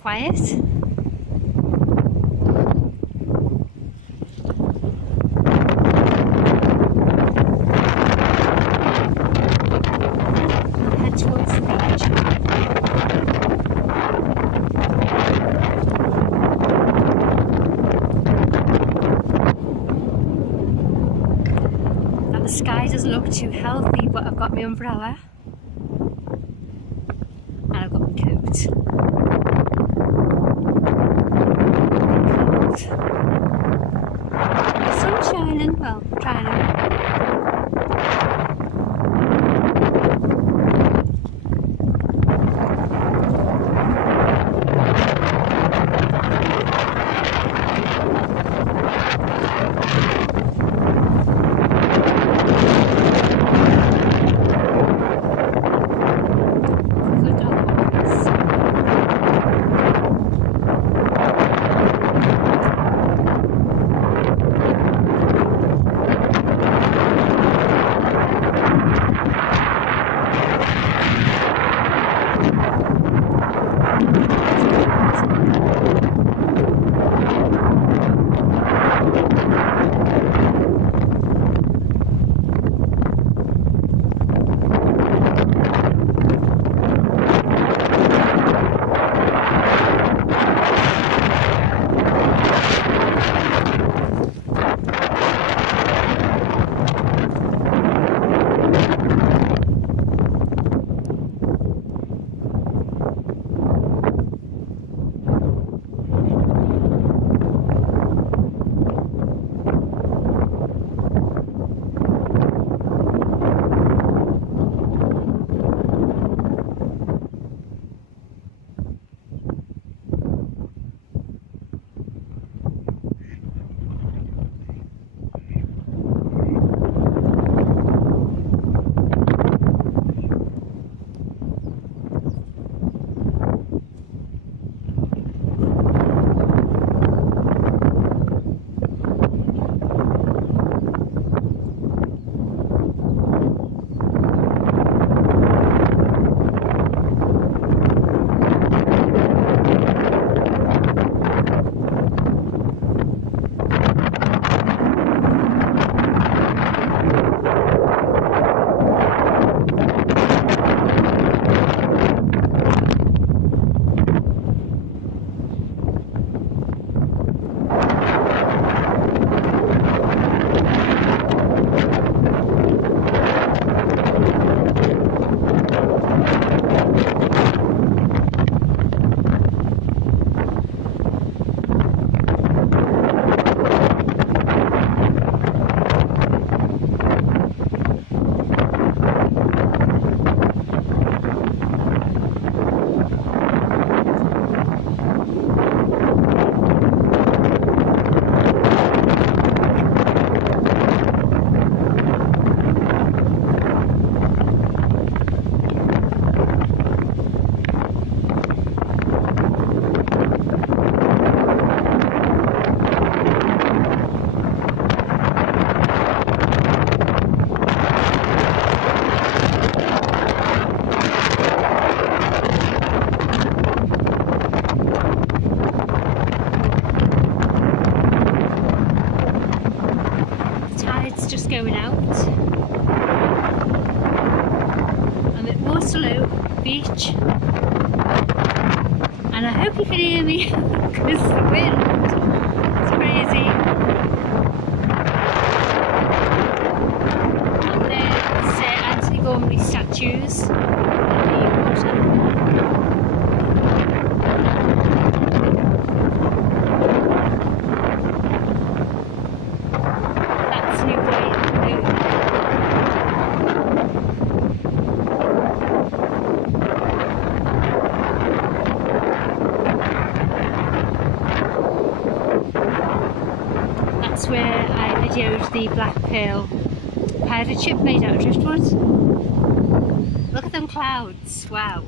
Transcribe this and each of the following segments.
quiet. Head towards the beach. Now the sky doesn't look too healthy, but I've got my umbrella and I've got my coat. The sun's shining, well, trying to. Going out. I'm at Waterloo beach and I hope you can hear me because the wind is crazy. And there's Antigone statues in the water. That's where I videoed the black pearl pirate ship made out of driftwood. Look at them clouds, wow.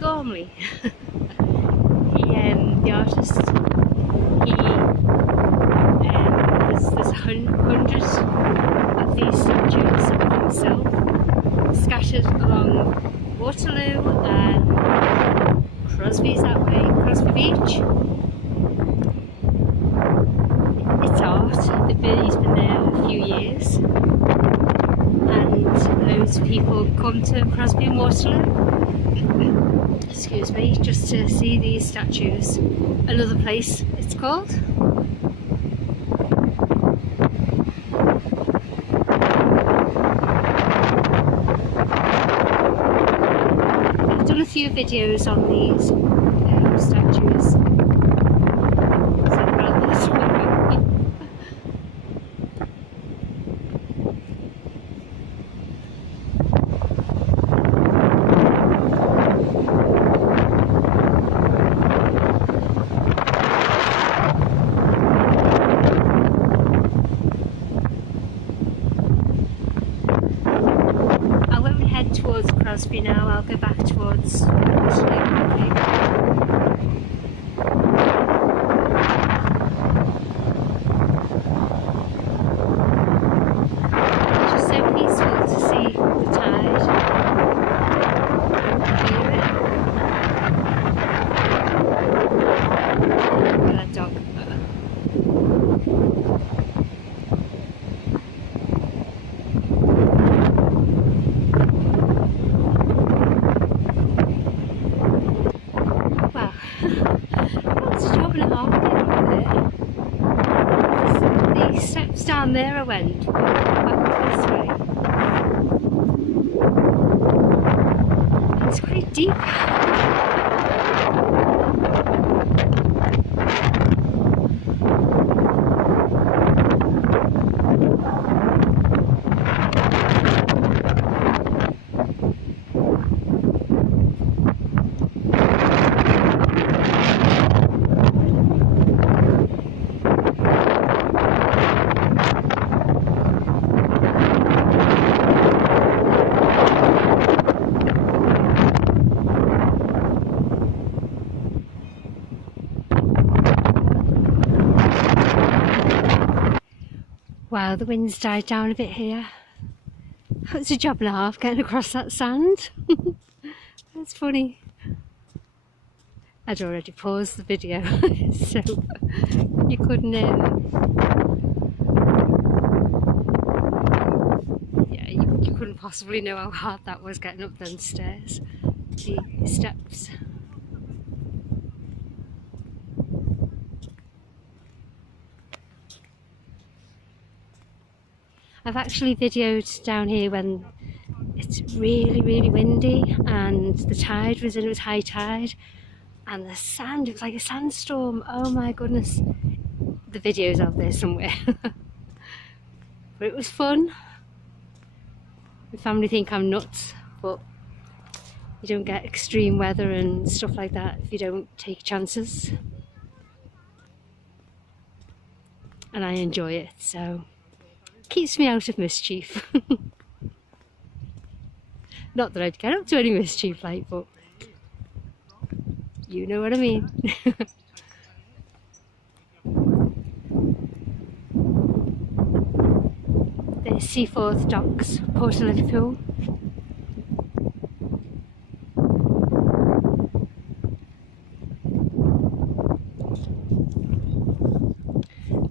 Gormley. The artist, there's hundreds of these statues of himself scattered along Waterloo and Crosby's that way, Crosby Beach. It's art. He's been there a few years, and loads of people come to Crosby and Waterloo, excuse me, just to see these statues. Another place it's called. I've done a few videos on these statues. So about this one. Towards Crosby now, I'll go back towards Waterloo. It's just so peaceful to see the tide. Hear it. Look at that dog. These steps down there I went, back this way. It's quite deep. Wow, the wind's died down a bit here. It's a job and a half getting across that sand. That's funny. I'd already paused the video, so you couldn't yeah, you couldn't possibly know how hard that was getting up them stairs, the steps. I've actually videoed down here when it's really, really windy and the tide was in, it was high tide, and the sand, it was like a sandstorm. Oh my goodness. The video's out there somewhere. But it was fun. My family think I'm nuts, but you don't get extreme weather and stuff like that if you don't take chances. And I enjoy it, so keeps me out of mischief. Not that I'd get up to any mischief, like, but you know what I mean. There's Swans+Ducks, Port of Liverpool.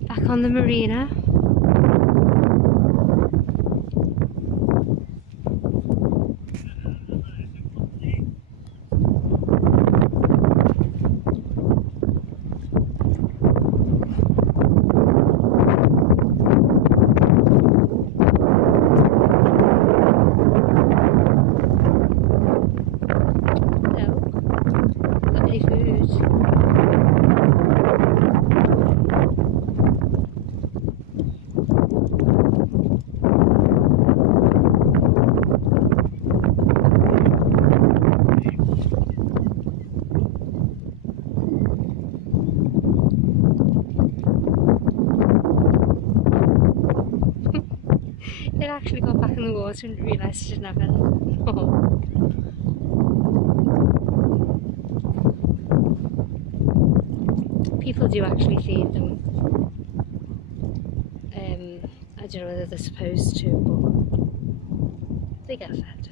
Back on the marina. It actually got back in the water and realised it didn't have it. Oh. people do actually feed them. I don't know whether they're supposed to, but they get fed.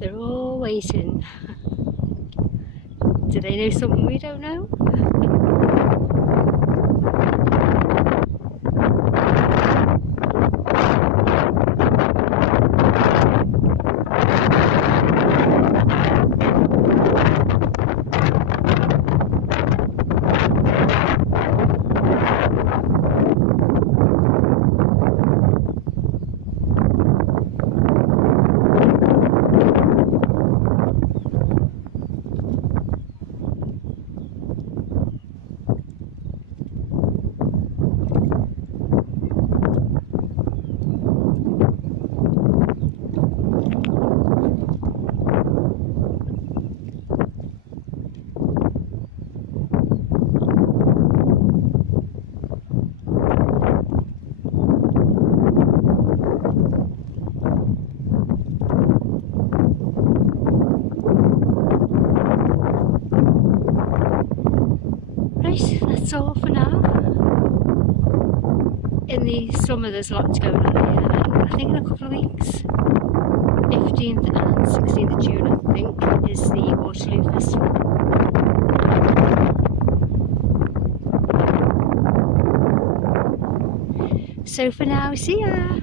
They're all waiting. Do they know something we don't know? Right, that's all for now. In the summer there's lots going on here, and I think in a couple of weeks, 15th and 16th of June I think, is the Waterloo Festival. So for now, see ya!